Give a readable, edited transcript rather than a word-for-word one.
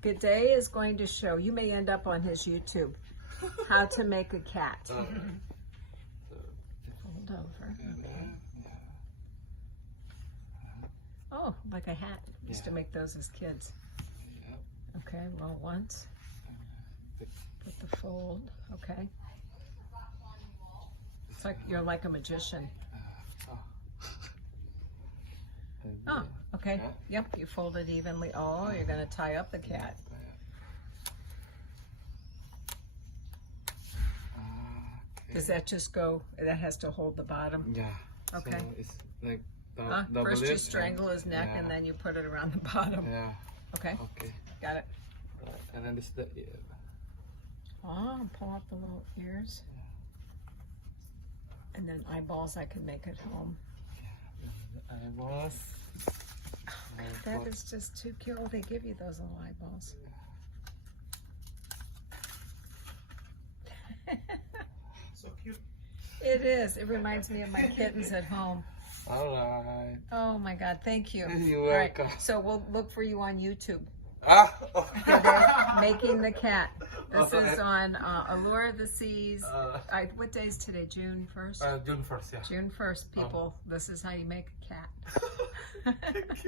Good Day is going to show, you may end up on his YouTube, how to make a cat. Fold over. Okay. Oh, like a hat. Used to make those as kids. Okay, roll once. Put the fold. Okay. It's like you're like a magician. Oh, okay. Yep, you fold it evenly. Oh, you're going to tie up the cat. Does that just go, that has to hold the bottom? Yeah. Okay. So it's like First you strangle his neck and then you put it around the bottom. Yeah. Okay. Okay. Got it. Right. And then this is the ear. Oh, pull out the little ears. And then eyeballs I can make at home. The eyeballs. That is just too cute. Oh, they give you those little eyeballs. So cute. It is. It reminds me of my kittens at home. All right. Oh my God, thank you. You're All right, welcome. so we'll look for you on YouTube. Okay. Making the cat. This is on Allure the Seas. What day is today? June 1st? June 1st, yeah. June 1st, people. This is how you make a cat.